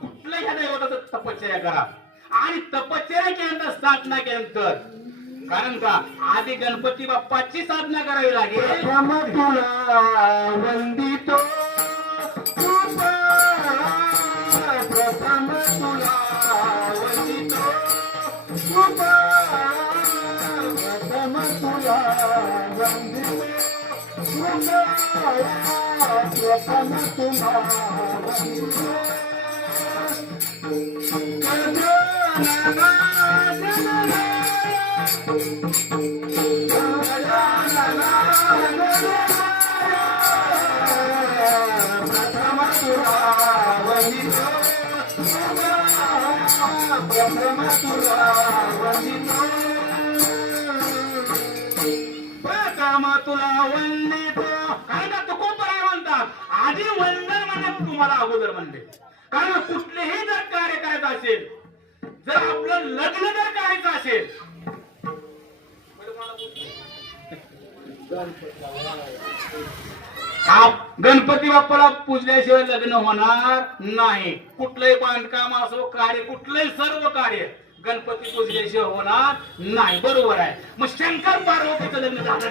कुठल्या ह्या दैवताचं तपश्चर्या करा. आणि तपश्चर्या केल्यानंतर साधना केल्यानंतर कारण का आधी गणपती बाप्पाची साधना करावी लागेल. तुला वंदितो प्रथम तुला वंदितो प्रथम तुला वंदितो प्रथम तुला वंदितो. तुला वंदितो कारण तू कोपर आहे आधी वंदन म्हणत तुम्हाला अगोदर म्हणले. कारण कुठलेही जर कार्य करायचं असेल जर आपलं लग्न जर करायचं असेल गणपती बाप्पाला पूजल्याशिवाय लग्न होणार नाही. कुठलंही बांधकाम असो कार्य कुठलंही सर्व कार्य गणपती पूजल्याशिवाय होणार नाही. बरोबर आहे. मग शंकर पार्वतीचं लग्न झालं.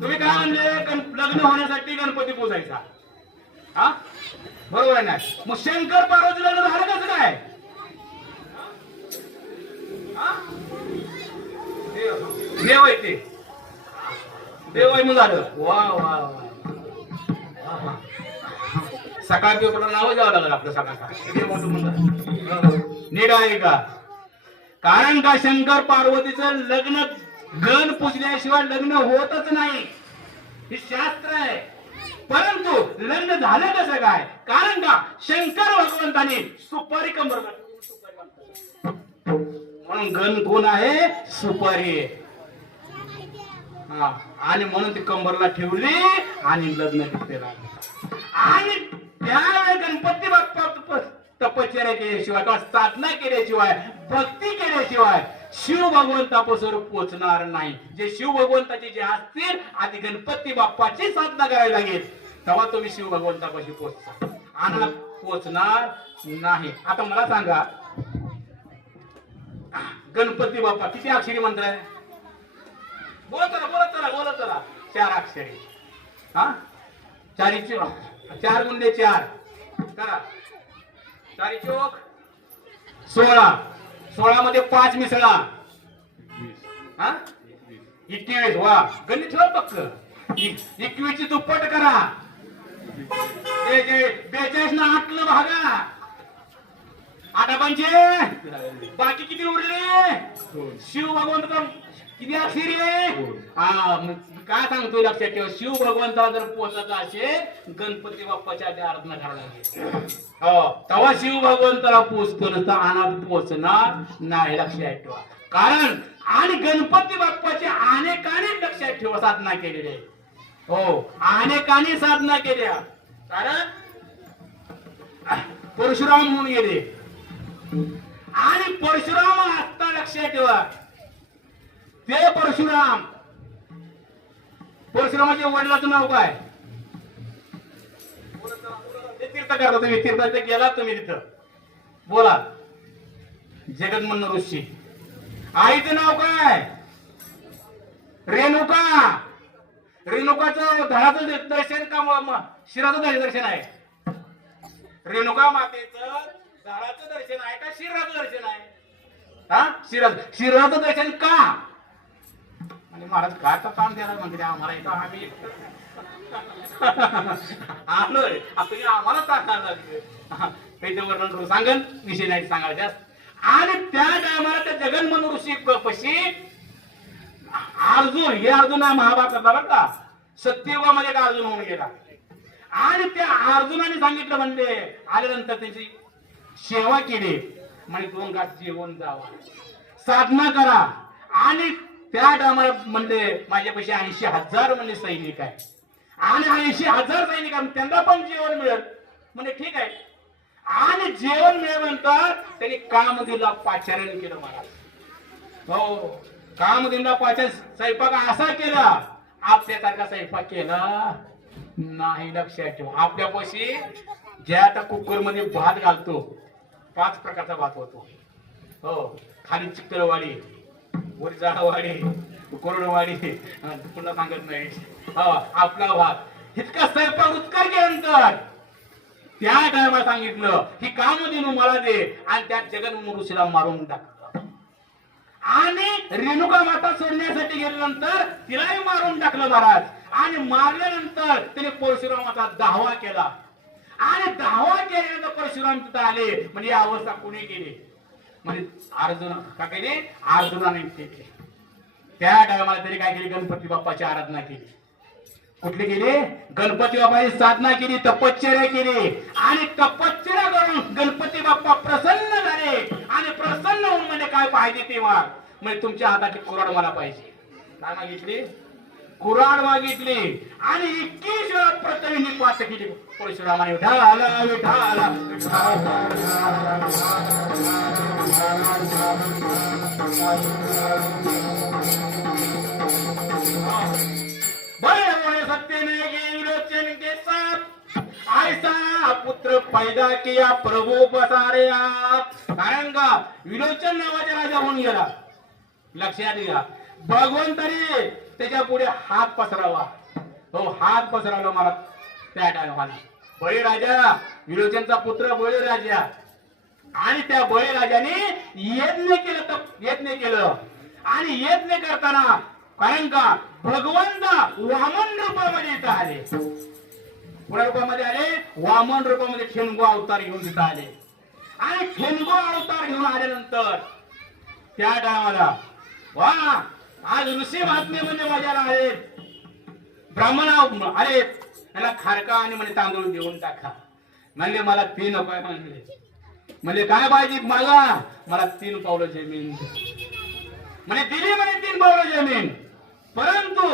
तुम्ही काय म्हणले? लग्न होण्यासाठी गणपती पूजायचा. हा? बरोबर आहे ना? मग शंकर पार्वती लग्न झालं कसं काय? देव आहे ते. देव आहे मग झालं. वा वा वा. सकाळ पेपरला नाव द्यावं लागलं आपलं सकाळ किती नीट आहे का? कारण का शंकर पार्वतीचं लग्न गण पुजल्याशिवाय लग्न होतच नाही? हे शास्त्र आहे. परंतु लग्न झालं कसं काय? कारण का? शंकर भगवंताने सुपारी कंबर म्हणून गण कोण आहे? सुपारी. हा. आणि म्हणून ती कंबरला ठेवली आणि लग्न तिथे लागलं. आणि त्यावेळी गणपती बाप्पा तपश्चर्या केल्याशिवाय किंवा साधना केल्याशिवाय भक्ती केल्याशिवाय शिव भगवंतापासून पोचणार नाही. जे शिव भगवंताचे जे असतील आधी गणपती बाप्पाची साधना करावी लागेल. तेव्हा तुम्ही शिव भगवंतापाशी पोचता आणि पोचणार नाही. आता मला सांगा गणपती बाप्पा किती अक्षरी मंत्र आहे? बोलत चला बोलत चला बोलत चला चार अक्षरी. हा? चारी चार गुंडे चार. करा. चारी चोक. सोळा. सोळा मध्ये पाच मिसळा. हा? एकवीस. वा. गणित ठेवा पक्क एकवीस. ची दुप्पट करा. बेचाळीस ना आठलं भागा आठ पंचे बाकी किती उरले? शिव भगवंत किती अक्षरी हा. काय सांगतोय लक्षात ठेव शिव भगवंताला जर पोचत असेल गणपती बाप्पाच्या आधी आराधना करायला लागेल. हो तेव्हा शिव भगवंताला पोचतो नसता अनाथ पोचणार नाही लक्षात ठेवा. कारण आणि गणपती बाप्पाची अनेकाने लक्षात ठेवा साधना केलेली आहे हो. अनेकांनी साधना केल्या. कारण परशुराम म्हणून गेले. आणि परशुराम आता लक्षात ठेवा. ते परशुराम परशुरामाच्या वडिलाचं नाव काय? ते तीर्थ करता तुम्ही तीर्थ गेला तुम्ही तिथं. बोला. जगन्मन ऋषी. आईचं नाव काय? रेणुका. रेणुकाचं धनाचं दर्शन का शिराचं दर्शन आहे? रेणुका मातेचं झाडाचं दर्शन आहे का शिराचं दर्शन आहे? हा? शिराज शिराचं दर्शन का? आणि महाराज काय तर काम द्यायला म्हणते आम्हाला इथं आम्ही आलोय. आता आम्हाला सांगणार त्याचे वर्णन करून सांगन विषय नाही सांगायच्या आणि त्या टायमाला त्या जगन्मन ऋषी पशी अर्जुन हे अर्जुन आहे महाभारतातला बरं का? सत्ययुगामध्ये का अर्जुन होऊन गेला. आणि त्या अर्जुनाने सांगितलं म्हणले आल्यानंतर त्याची सेवा केली. म्हणजे दोन घास जेवण जावा? साधना करा. आणि त्या टायमाला म्हणले माझ्यापाशी ऐंशी हजार म्हणजे सैनिक आहे आणि ऐंशी हजार सैनिक आहे त्यांना पण जेवण मिळेल. म्हणजे ठीक आहे. आणि जेवण मिळाल्यानंतर त्यांनी कामधीला पाचारण केलं मला हो. कामधेनला पाचन स्वयंपाक असा केला. आपल्यासारखा स्वयंपाक केला. नाही लक्षात ठेवा. आपल्यापाशी ज्या आता कुकरमध्ये भात घालतो पाच प्रकारचा भात होतो. हो खाली चिकलवाडी वर जाडवाडी कोरडवाडी पुन्हा सांगत नाही. हो आपला भात. इतका स्वयंपाक उत्कार केल्यानंतर त्या टायमा सांगितलं की कामधेनू मला दे आणि त्या जगन ऋषीला मारून टाक. आणि रेणुका माता सोडण्यासाठी गेल्यानंतर तिलाही मारून टाकलं महाराज. आणि मारल्यानंतर तिने परशुरामाचा दावा केला. आणि दावा केल्यानंतर परशुराम तिथं आले. म्हणजे ही अवस्था कोणी केली? म्हणजे अर्जुन का केली? अर्जुनाने केली. त्या टायमाला तरी काय केली? गणपती बाप्पाची आराधना केली. कुठली गेले? गणपती बाप्पाची साधना केली तपश्चर्या केली. आणि तपश्चर्या करून गणपती बाप्पा प्रसन्न झाले. आणि प्रसन्न होऊन म्हणजे काय पाहिजे तेव्हा म्हणजे तुमच्या हाताची कुराड मला पाहिजे. काय मागितली? कुराड मागितली. आणि इतकी वेळा प्रतविनी केली. परशुरामाने ढाला ढाला बड़े पुत्र पैदा किया प्रभू पसारे कारण का? विरोचन नावाचा राजा होऊन गेला. लक्षात घ्या. भगवंतरी त्याच्या पुढे हात पसरावा. हो हात पसरावला मला त्या टायमाला. बळीराजा विरोचनचा पुत्र बळीराजा. आणि त्या बळीराजाने यज्ञ केलं तर यज्ञ केलं. आणि यज्ञ करताना कारण का? भगवंत वामन रूपामध्ये इथं आले. कुणा रूपामध्ये आले वामन रूपामध्ये खेनगो अवतार घेऊन तिथं आले. आणि खेनगो अवतार घेऊन आल्यानंतर त्या टायमाला वा आज ऋषी महात्मे म्हणजे माझ्याला आहेत ब्राह्मण अरे त्याला खारका आणि म्हणे तांदूळ देऊन टाका. म्हणले मला तीन अपाय म्हणले म्हणजे काय पाहिजे मागा. मला तीन पावलं जमीन म्हणे दिली म्हणे तीन पावलं जमीन. परंतु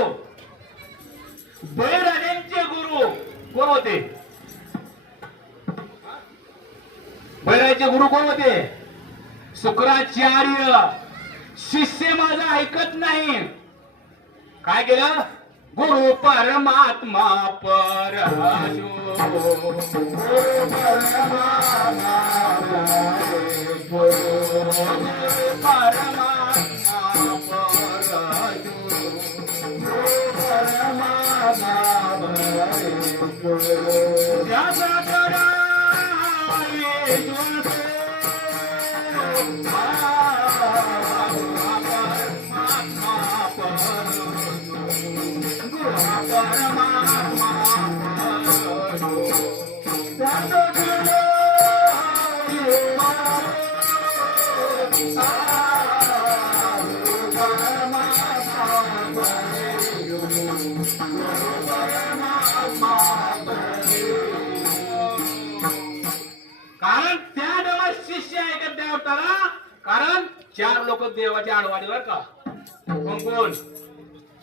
बळीराजांचे गुरु कोण होते? बळीराजाचे गुरु कोण होते? शुक्राचार्य शिष्य माझा ऐकत नाही. काय केलं? गुरु परमात्मा परशु कारण लोक देवाच्या आडवाडीवर का? कोण कोण?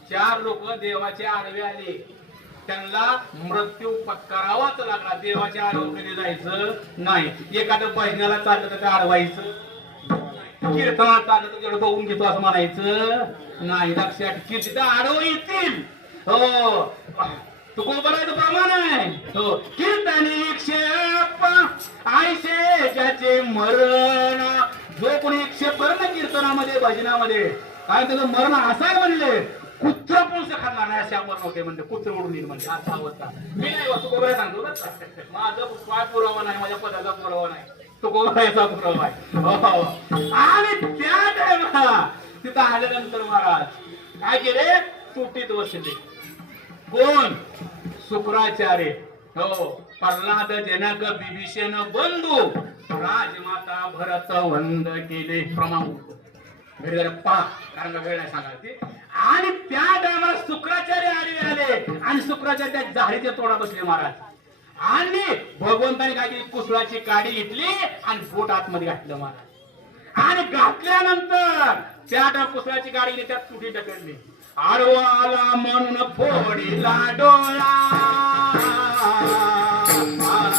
चार लोक देवाच्या आडवे आले. त्यांना मृत्यू पत्करावाच लागला. देवाच्या आडवं कधी जायचं नाही. एखादं भजनाला चाललं तर ते अडवायचं कीर्तनात चाललं तर तेवढं बघून घेतो असं म्हणायचं. नाही लक्षात. कीर्तन आडव येतील. हो. तुकोबराचं प्रमाण आहे. हो. कीर्तन एकशे आयशे ज्याचे मरण जो कोणी एकशे कर कीर्तनामध्ये भजनामध्ये काय त्याचं मरण असं म्हणले कुत्र पुरुष खाल्ला नाही असे आपण होते म्हणते कुत्र उडून येईल म्हणजे असा होता मी नाही बा, तू गोबऱ्या सांगतो बरं माझा काय पुरावा नाही माझ्या पदाचा पुरावा नाही. तो गोबऱ्याचा पुरावा आहे. हो, हो, हो. आणि त्या टायमाला तिथं आल्यानंतर महाराज काय केले? तुटीत बसले. कोण? शुक्राचार्य. हो. प्रल्हाद जनक विभीषण बंधू राजमाता भरत वंद केले प्रमाण. घरी पहा कारण वेळ नाही सांगायला ते. आणि त्या टायमाला शुक्राचार्य आले आले. आणि शुक्राचार्य त्या झाडीच्या तोडा बसले महाराज. आणि भगवंताने काय केली? कुसळाची काडी घेतली आणि बोट आतमध्ये घातलं महाराज. आणि घातल्यानंतर त्या त्या कुसळाची काडी घेतली, त्यात तुटी टकडली आडवा आला म्हणून फोडीला डोळा.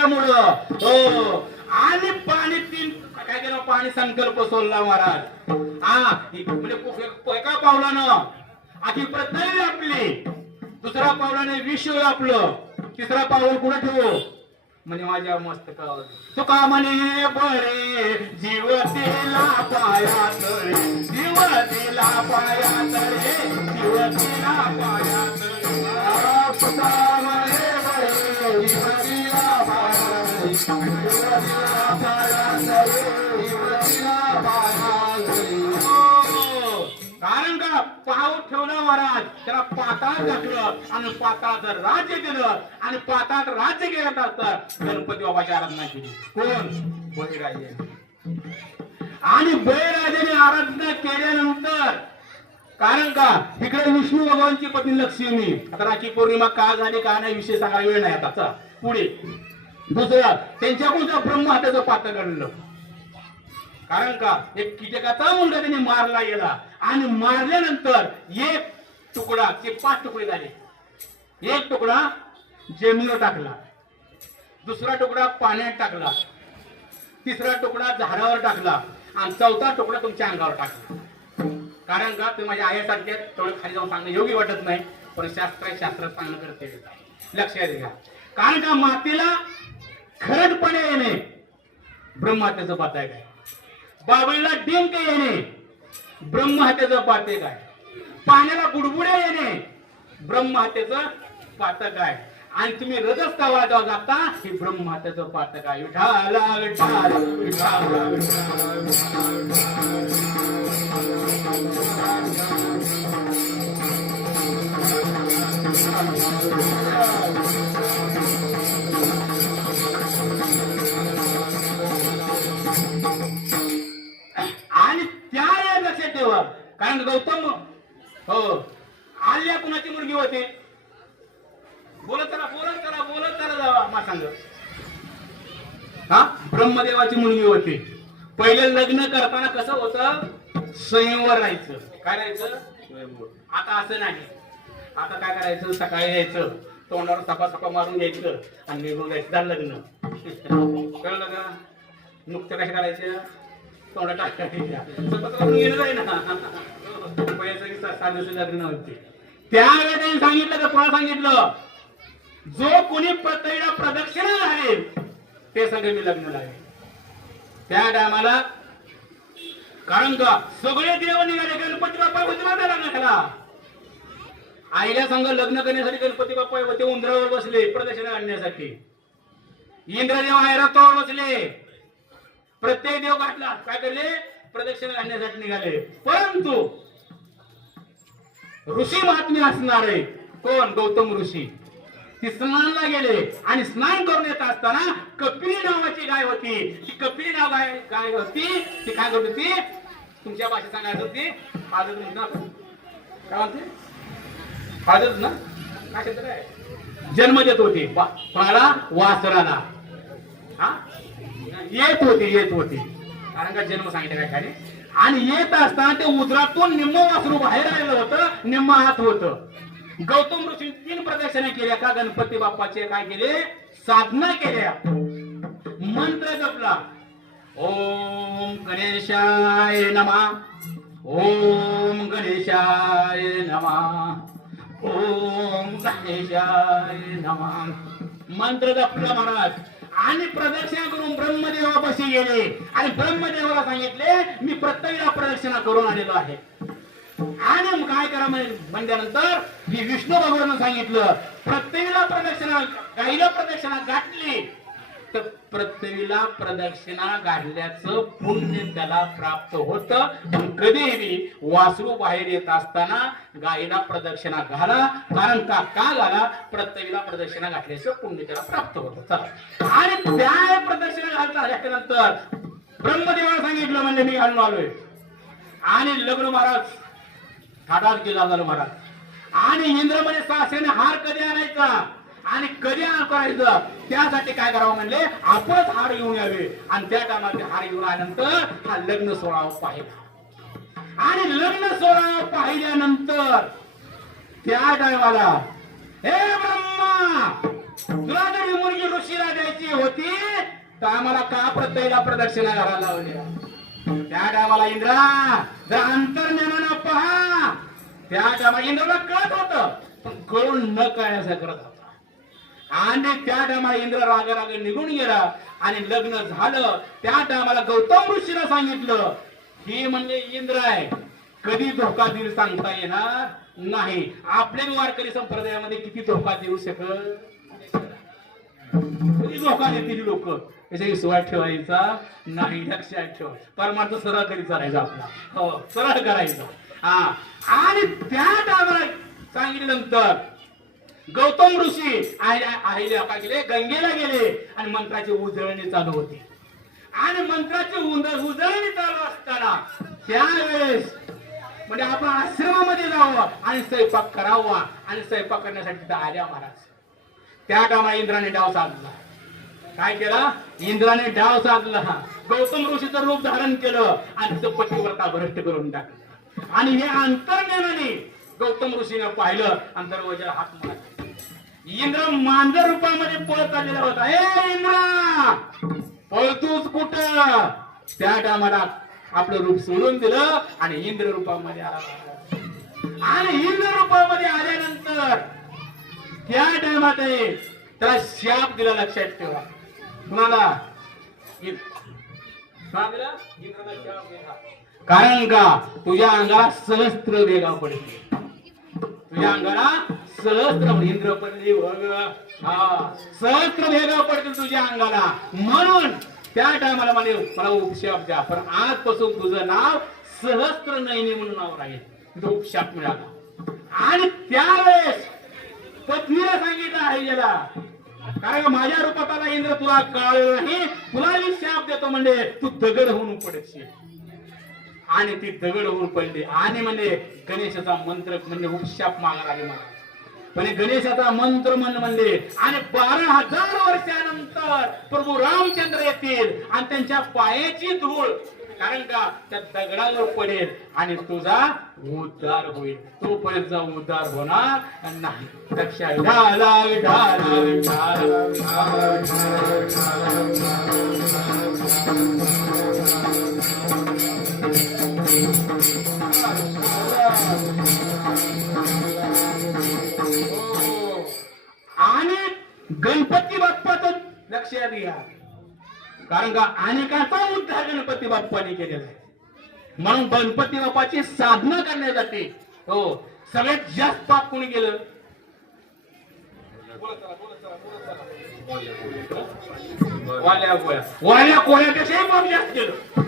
त्यामुळं हो. आणि पाणी तीन काय केलं? पाणी संकल्प सोडला महाराज. हा म्हणजे एका पावलानं. आधी प्रतय आपली. दुसऱ्या पावलाने विश्व आपलं. तिसरा पाऊल कुठं ठेवू? म्हणे माझ्या मस्त कावलं तू का म्हणे बरे जीव दिला पाया रे जीव दिला पाया रे जीव दिला पाया रे कारण का? पाव ठेवला महाराज. त्याला पाताळ टाकलं आणि पाताळाचं राज्य केलं. आणि पाताळ राज्य केलं तर गणपती बाबाची आराधना केली. कोण? बळीराजे आणि बळीराजाने आराधना केल्यानंतर कारण का? इकडे विष्णू भगवानची पत्नी लक्ष्मी आता राखी पौर्णिमा का झाली का नाही विषय सांगायला वेळ नाही आता. पुढे. दुसरं त्यांच्याकडून ब्रह्म हाताचं पात्र घडलं. कारण का? एक कीटकाचा मुलगा त्याने मारला गेला. आणि मारल्यानंतर एक तुकडा ते पाच तुकडे झाले. एक तुकडा जमिनीवर टाकला. दुसरा तुकडा पाण्यात टाकला. तिसरा तुकडा झाडावर टाकला. आणि चौथा तुकडा तुमच्या अंगावर टाकला. कारण का? तुम्ही माझ्या आयासारखे आहेत, तेवढं खाली जाऊन सांगणं योग्य वाटत नाही. पण शास्त्र शास्त्र सांगणं करते लक्षात घ्या. कारण का? मातीला खरडपणे येणे ब्रह्महत्याचं पातक काय बाबळीला डिंक येणे ब्रह्महत्याचं पातक काय पाण्याला बुडबुड्या येणे ब्रह्महत्याचं पातक आहे आणि तुम्ही रजस्तावा जेव्हा जाता हे ब्रह्महत्याचं पातक आहे विठाला विठाला विठाला विठाला ठेवा गौतम. हो. आल्या कुणाची मुलगी होती? बोलत करा बोलत करा बोलत करा जावा मा सांग. हा? ब्रह्मदेवाची मुलगी होती. पहिले लग्न करताना कसं होतं? संयमवर राहायचं. काय राहायचं? आता असं नाही. आता काय करायचं? सकाळी यायचं. तोंडावर सपा सपा मारून घ्यायचं आणि निघून जायचं. झालं लग्न. कळलं का? नुकतं काय करायचं? तोंडात टाकायचं सतत आहे ना. जाईल लग्न त्यावेळी त्यांनी सांगितलं तर कोणा सांगितलं? जो कोणी प्रत्येला प्रदक्षिणा घालेल ते सगळे मी लग्न लागेल त्या टायमाला कारण का? सगळे देव निघाले गणपती बाप्पा होते माझा लग्न केला आईला संघ लग्न करण्यासाठी गणपती बाप्पा होते उंदरावर बसले प्रदक्षिणा आणण्यासाठी. इंद्रदेव ऐरातोवर बसले. प्रत्येक देव गाठला काय करले? प्रदक्षिणा घालण्यासाठी निघाले. परंतु ऋषी महात्मे असणारे कोण? गौतम ऋषी. ती स्नानला गेले आणि स्नान करून येत असताना कपिली नावाची गाय होती. ती कपिली नाव गाय गाय होती. ती काय करत होती? तुमच्या भाषेत सांगायचं होती पाजत ना. काय म्हणते? पाजत ना. काय शब्द काय? जन्म देत होती. वा- कोणाला? वासराला. हा? येत होती येत होती. कारण का जन्म सांगितलं काय खाली आणि येत असताना ते उजरातून निम्म वासरू बाहेर आलेलं होतं निम्म हात होत. गौतम ऋषी तीन प्रदक्षिणा केल्या का? गणपती बाप्पाचे काय केले? साधना केल्या. मंत्र जपला. ओम गणेशाय नमा. ओम गणेशाय नमा. ओम गणेशाय नमा. मंत्र जपला महाराज. आणि प्रदक्षिणा करून ब्रह्मदेवापाशी गेले. आणि ब्रह्मदेवाला सांगितले मी प्रत्येकाला प्रदक्षिणा करून आलेलो आहे. आणि मग काय करा म्हणल्यानंतर मी विष्णू भगवान सांगितलं प्रत्येकाला प्रदक्षिणा गाईला प्रदक्षिणा गाठली. तर पृथ्वीला प्रदक्षिणा गाठल्याचं पुण्य त्याला प्राप्त होत. कधीही वासरू बाहेर येत असताना गायीला प्रदक्षिणा घाला कारण का? का घाला? पृथ्वीला प्रदक्षिणा घातल्याचं पुण्य त्याला प्राप्त होत. चला. आणि त्या प्रदक्षिणा घालता झाल्यानंतर ब्रह्मदेवाला सांगितलं म्हणजे मी घालून आलोय. आणि लग्न महाराज थाटात गेला महाराज. आणि इंद्रमध्ये सासेने हार कधी आणायचा? आणि कधी करायचं? त्यासाठी काय करावं म्हणले? आपणच हार घेऊन यावे. आणि त्या टायमात ते हार घेऊन आल्यानंतर हा लग्न सोहळा पाहिला. आणि लग्न सोहळा पाहिल्यानंतर त्या टायमाला हे ब्रह्मा तुला जर मुलगी ऋषीला द्यायची होती तर आम्हाला का प्रत्येला प्रदक्षिणा घालायला लावली? त्या टायमाला इंद्रा जर अंतर्ज्ञानानं पहा. त्या टायमाला इंद्राला कळत होत पण कळून न कळण्याचं करत होता. आणि त्या टायमाला इंद्र राग निघून गेला. आणि लग्न झालं. त्या टायमाला गौतम ऋषीला सांगितलं हे म्हणजे इंद्र आहे. कधी धोका देईल सांगता येणार नाही. आपल्या वारकरी संप्रदायामध्ये किती धोका देऊ शकत कधी धोका देतील लोक? त्याच्या विश्वास ठेवायचा नाही लक्षात ठेव. परमार्थ सरळ कधी चालायचा आपला. हो सरळ करायचा. हा. आणि त्या टायमाला सांगितल्यानंतर गौतम ऋषी आहिल्या गेले गंगेला गेले आणि मंत्राची उजळणी चालू होती. आणि मंत्राची उजळणी चालू असताना त्यावेळेस म्हणजे आपण आश्रमामध्ये जावं आणि स्वयंपाक करावा आणि स्वयंपाक करण्यासाठी आल्या महाराज त्या कामा इंद्राने डाव साधला. काय केला? इंद्राने डाव साधला. गौतम ऋषीचं रूप धारण केलं आणि तिचं पतीव्रता भ्रष्ट करून टाकलं. आणि हे अंतर्ज्ञानाने गौतम ऋषीने पाहिलं आणि हात मारला. इंद्र मांजर रूपामध्ये पळत आलेला होता. ए इंद्रा! पळतोच कुठं? त्या टायमाला आपलं रूप सोडून दिलं आणि इंद्र रूपामध्ये आला. आणि इंद्र रूपामध्ये आल्यानंतर त्या टायमात त्याला शाप दिला लक्षात ठेवा. कुणाला? कारण का? तुझ्या अंगाला सहस्त्र वेगा पडते तुझ्या अंगाला सहस्त्र इंद्रपल्ली पडली भग हा सहस्त्र भेगा पडतील तुझ्या अंगाला. म्हणून त्या टायमाला म्हणे मला उपशाप द्या. पण आजपासून तुझं नाव सहस्त्र नयनी म्हणून नाव राहील. तुझा उपशाप मिळाला. आणि त्यावेळेस पत्नीला सांगितलं आहे याला कारण माझ्या रूपात आला इंद्र तुला कळलं नाही? तुला मी शाप देतो म्हणजे तू दगड होऊन पडशील. आणि ती दगड होऊन पडली. आणि म्हणजे गणेशाचा मंत्र म्हणजे उपशाप मागायला आले मला. म्हणजे गणेशाचा मंत्र मन म्हणले. आणि बारा हजार वर्षानंतर प्रभू रामचंद्र येतील आणि त्यांच्या पायाची धूळ. कारण का? त्या दगडावर पडेल आणि तुझा उद्धार होईल. तोपर्यंत उद्धार होणार नाही. लक्षात ढाला गणपती बाप्पाचं लक्षात घ्या कारण का अनेकाचा उद्धार गणपती बाप्पाने केलेला आहे. म्हणून गणपती बाप्पाची साधना करण्यासाठी हो सगळ्यात जास्त पाप कोणी केलं? वाल्या कोळ्या वाल्या कोळ्यापेक्षाही पाप जास्त केलं.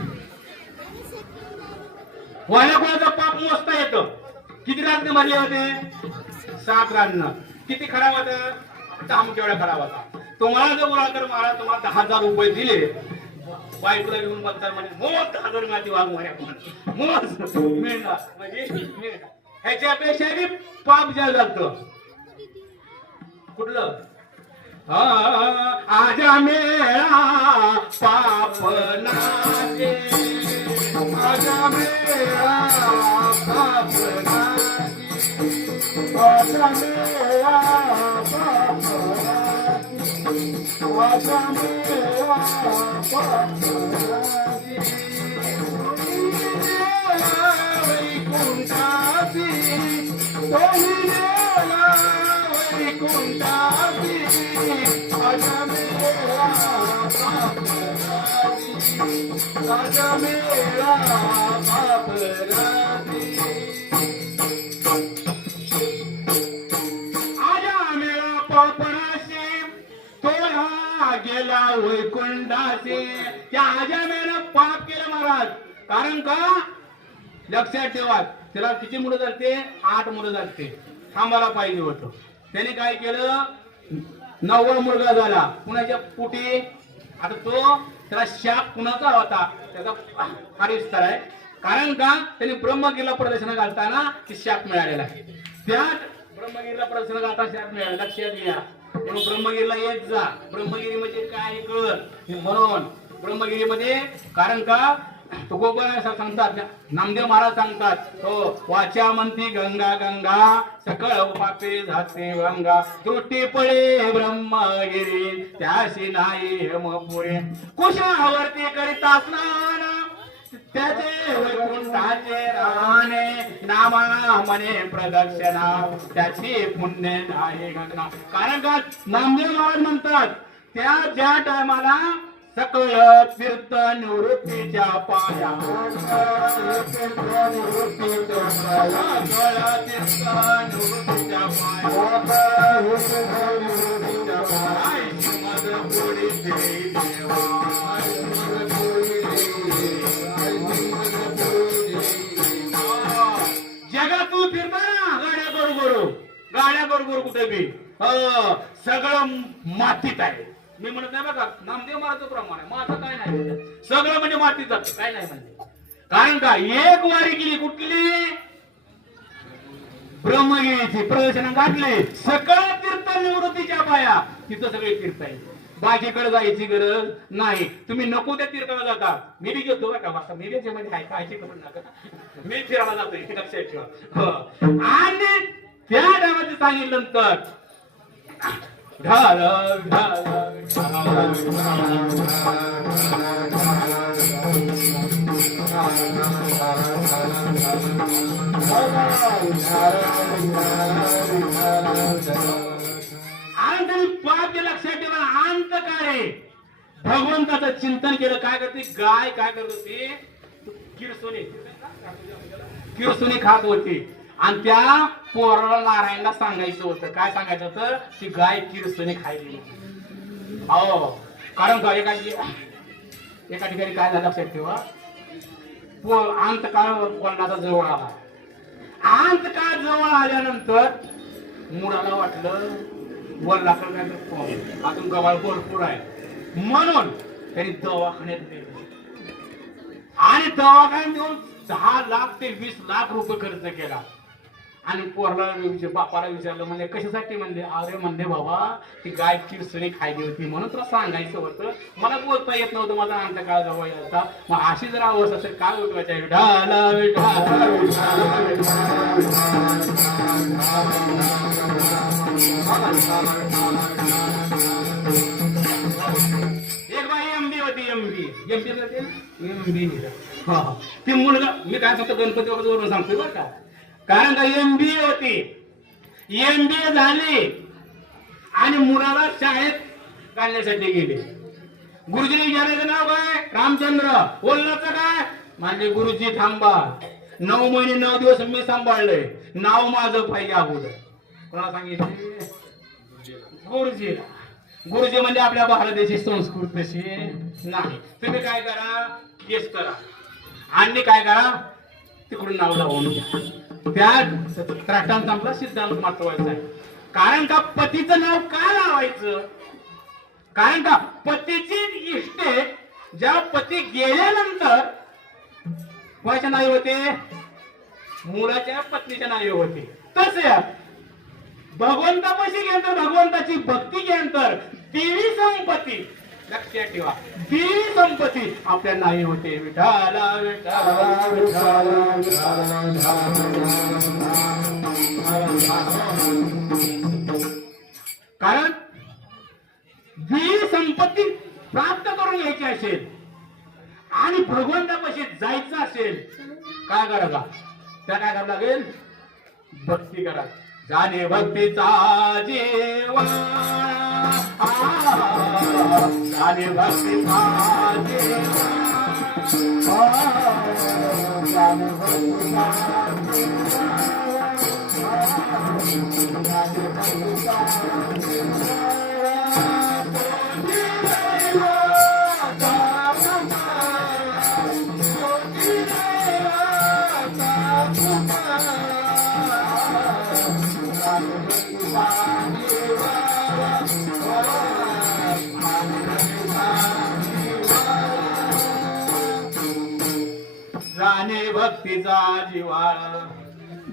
वाल्या कोळ्याचं पाप मोजता येतं. किती रांगणं मारले होते? सात रांगणं. किती खराब होतं? दहा केवढा खराब होता. तुम्हाला जर बोलाकर महाराज तुम्हाला दहा हजार रुपये दिले. बायकोला घेऊन बघतात म्हणजे मोठ दहा हजार माती वाघ मार्या मोज? मिळणार. म्हणजे ह्याच्यापेक्षा पाप जास्त झालं कुठलं? आज मेळा पाप नाचे आज मेळा पाप वाचा आज मेळा राजा मेरा बाप मेळा गेला वैकुंठाचे त्या आजाम्यानं पाप केलं महाराज. कारण का? लक्षात ठेवा. त्याला किती मुलं जाते आठ मुलं जाते थांबायला पाहिजे होतं. त्याने काय केलं? नव्वद मुलगा झाला. कुणाच्या पुटी? आता तो त्याला शाप कुणाचा होता? त्याचा फार विस्तार आहे. कारण का? त्याने ब्रह्मगिरीला प्रदर्शन घालताना ते शाप मिळालेला आहे. त्यात ब्रह्मगिरीला प्रदर्शन घालता शाप मिळाला. लक्षात घ्या. म्हणून ब्रह्मगिरीला येत जा. ब्रह्मगिरी म्हणजे काय कळ म्हणून. ब्रह्मगिरीमध्ये कारण का? सांगतात. नामदेव महाराज सांगतात. हो वाचा म्हणती गंगा गंगा सकळ पापे जाते गंगा त्रुटी पळे ब्रह्मगिरी त्याशी नाही हेम पुरे. कुशावरती करिता स्नान त्याचे वैकुंठाचे राहणे नामा मने प्रदक्षिणा त्याची पुण्य नाही गंगा कारण का? नामदेव महाराज म्हणतात त्या ज्या टायमाला सकळ तीर्थ निवृत्तीच्या पाया निवृत्तीच्या पाया गाड्या बरोबर कुठे बी? सगळं मातीत आहे. मी म्हणत नाही बघा नामदेव महाराजचं प्रमाण आहे. माझं काय नाही सगळं म्हणजे मातीत जात. काय नाही म्हणजे कारण का एक वारी केली कुठली? ब्रह्मगिरीची. प्रदर्शन घातले सकळ तीर्थ निवृत्तीच्या पाया. तिथं सगळे तीर्थ आहे बाकीकडे जायची गरज नाही. तुम्ही नको त्या तीर्थाला जाता. मी बी घेतो का वाचा मी बी मध्ये आहे. कायची करू नका. मी फिरायला जातोय. हे लक्षात ठेवा. आणि त्या टायमात सांगितलं तर ढाल ढाल पाप लक्षात ठेवा अंत काय आहे? भगवंताचं चिंतन केलं काय करते? गाय काय करत होती? किरसोनी. किरसोनी खात होती. आणि त्या पोराला नारायणला सांगायचं होतं. काय सांगायचं होतं? की गाय किरसने खायली हो. कारण का एका एका ठिकाणी काय झालं लक्षात ठेवा. पो- अंत काळ वडिलाचा जवळ आला. अंत काळ जवळ आल्यानंतर मुलाला वाटलं वडिलाकडे काय अजून गवाळ भरपूर आहे. म्हणून त्यांनी दवाखान्यात नेलं. आणि दवाखान्यात देऊन दहा लाख ते वीस लाख रुपये खर्च केला. आणि पोरला विचार बापाला विचारलं म्हणजे कशासाठी म्हणले? अरे म्हणले बाबा ती गाय किरसणी खायली होती. म्हणून तुला सांगायचं होतं. मला बोलता येत नव्हतं माझा अंत काळ जवळ होता. मग अशी जर अवस्था असेल काय उठवायच्या विठाला विठाला एक बाई एमबी होती एमबी एमबी एमबी ते मुलगा मी काय सांगतो गणपती वरून सांगतोय बरं का? कारण का एमबीए होती. एमबीए झाली आणि मुलाला शाळेत काढण्यासाठी गेले. गुरुजी विचारायचं नाव काय? रामचंद्र. बोललाच काय? माझे गुरुजी थांबा. नऊ महिने नऊ दिवस मी सांभाळलंय नाव माझं पाहिजे अगोदर. कोणाला सांगितले? गुरुजीला. गुरुजी म्हणजे आपल्या भारत देशी संस्कृत तशी नाही. तुम्ही काय करा? केस करा. आणि काय करा? तिकडून नाव लावून घ्या. त्या त्राटांचा आपला सिद्धांत महत्त्वाचा आहे. कारण का पतीचं नाव का लावायचं? कारण का पतीची इष्टे ज्या पती गेल्यानंतर कोणाच्या नावे होते? मुलाच्या पत्नीच्या नावे होते. तसे भगवंतापाशी गेल्यानंतर भगवंताची भक्ती गेल्यानंतर देवी संपत्ती. लक्षात ठेवा. ती संपत्ती आपल्या नाही होते. विठाला विठाला कारण जी संपत्ती प्राप्त करून घ्यायची असेल आणि भगवंतापाशी जायचं असेल काय करा त्या काय करावं लागेल? भक्ती करा जाणे भक्तीचा जेवा जाणे भक्तीचा जेवा जाणे भक्तीचा जाणे तिचा जिवाळ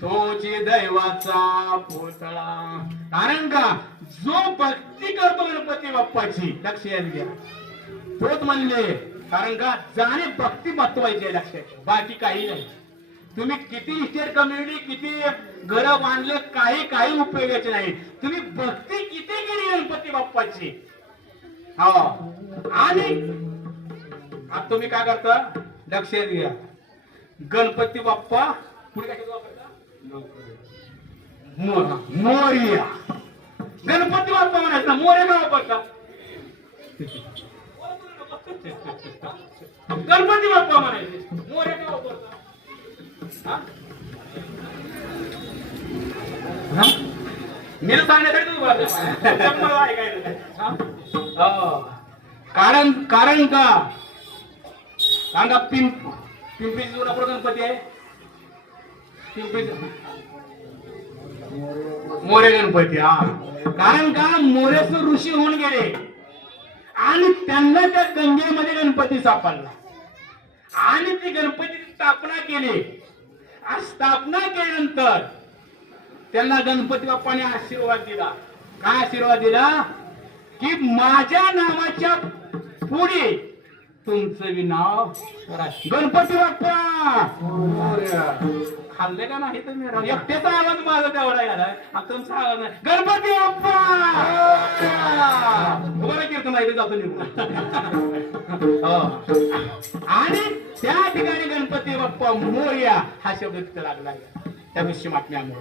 तोची दैवाचा पुतळा. कारण का? जो भक्ती करतो गणपती बाप्पाची लक्ष घ्या. तोच म्हणले कारण का? जाणे भक्ती महत्वाची आहे लक्षात बाकी काही नाही. तुम्ही किती इस्टेट कम्युनिटी किती घर बांधले काही काही उपयोगाचे नाही. तुम्ही भक्ती किती केली गणपती बाप्पाची? हो. आणि आता तुम्ही काय करता? लक्षात घ्या. गणपती बाप्पा पुढे काय वापरता? मोर मोरिया. गणपती बाप्पा म्हणायचं ना मोर्या का वापरता गणपती बाप्पा म्हणायचे मोरे का वापरता मी सांगण्यासाठी हो. कारण कारण का? सांगा पिंप. पिंपरी जुनापूर गणपती आहे. पिंपरी मोरे गणपती हा. कारण का? मोरेच ऋषी होऊन गेले. आणि त्यांना त्या गंगेमध्ये गणपती सापडला. आणि ती गणपतीची स्थापना केली. आणि स्थापना केल्यानंतर त्यांना गणपती बाप्पाने आशीर्वाद दिला. काय आशीर्वाद दिला? की माझ्या नावाच्या पुढे तुमचं बी नाव गणपती बाप्पा! खाल्ले का नाही तुम्ही? एकट्याचा आवाज माझा तेवढा आणि तुमचा आवाज नाही. गणपती बाप्पा! बरं कीर्तन आहे जातो निघून हो. आणि त्या ठिकाणी गणपती बाप्पा मोर्या हा शब्द तिथे लागला त्या विषयी मागण्यामुळे